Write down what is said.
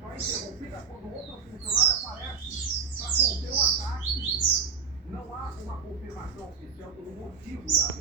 só é interrompida quando outro funcionário aparece para conter o ataque. Não há uma confirmação oficial do motivo da